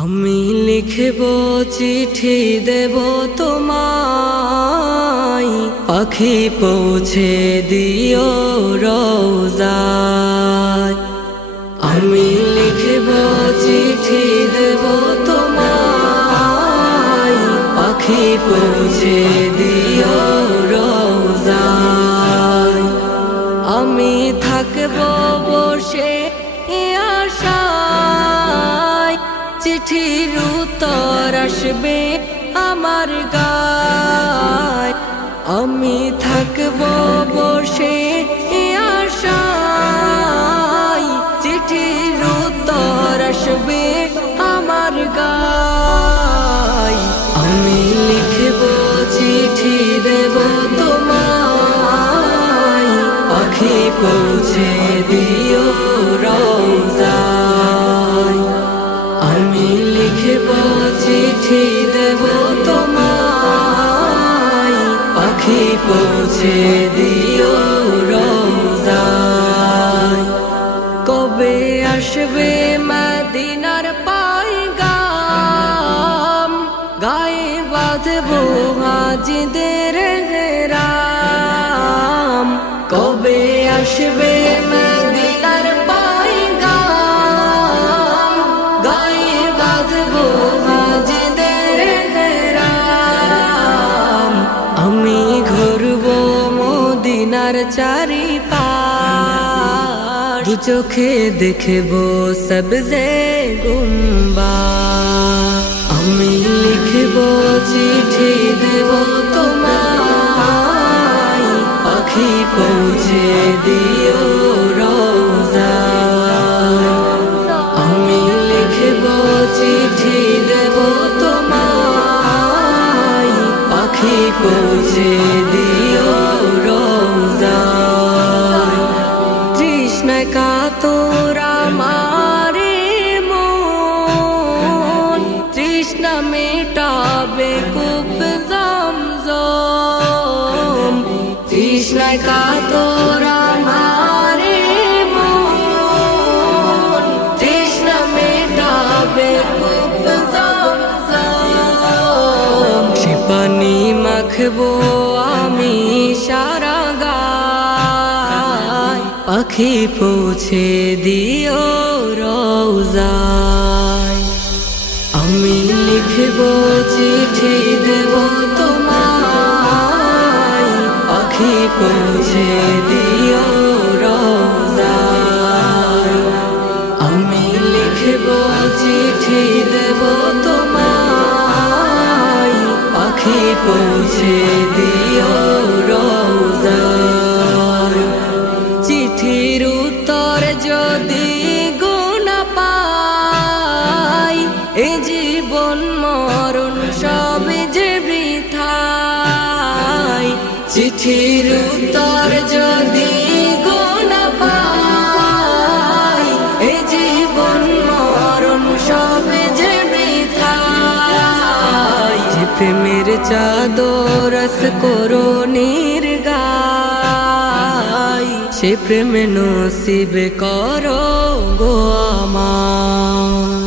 আমি লিখব চিঠি দেব তোমায়, পাখি পৌঁছে দিও রোজায়। আমি লিখব চিঠি দেব তোমায়, পাখি পৌঁছে দিও রোজায়। আমি থাকব বসে আশায়, চিঠির উত্তর আসবে আমার গায়। আমি থাকব বসে আশায়, চিঠির উত্তর আসবে আমার গায়। আমি লিখব চিঠি দেব তোমায়, পাখি পৌঁছে দিও রোজায়। আমি লিখব চিঠি দেব তোমায়, পাখি পৌঁছে দিও রোজায়। কবে আসবে মদিনার পায়গাম, গায়ে বাঁধব হাজিদের হেরাম। কবে আসবে মদিনার পায়গাম, গায়ে বাঁধব হাজিদের হেরাম। আমি ঘুরব মদিনার চারিপাশ, দু চোখে দেখব সবজে গুম্বাদ। আমি লিখব চিঠি দেব তোমায়, পাখি পৌঁছে দিও রোজায়। আমি লিখব চিঠি দেব তোমায়, পাখি পৌঁছে দিও রোজায়। তৃষ্ণায় কাতর আমারে মন, তৃষ্ণা মেটাবে কূপ জমজম। তৃষ্ণায় কাতর আমারে মন, তৃষ্ণা মেটাবে কূপ জমজম। সে পানি মাখবো আমি সারা গায়, পাখি পৌঁছে দিও রোজায়। আমি লিখব চিঠি দেব তোমায়, পাখি পৌঁছে দিও রোজায়। আমি লিখব চিঠি দেব তোমায়, পাখি পৌঁছে দিও রোজায়। চিঠির উত্তর যদি গোনা পাই, এ জীবন মরণ সবে যে বৃথায়। চিঠির উত্তর যদি গোনা পাই, এ জীবন মরণ সবে যে বৃথায়। যে প্রেমের চাদর রস করো নির্গায়, সে প্রেম নসিব করো গো আমার।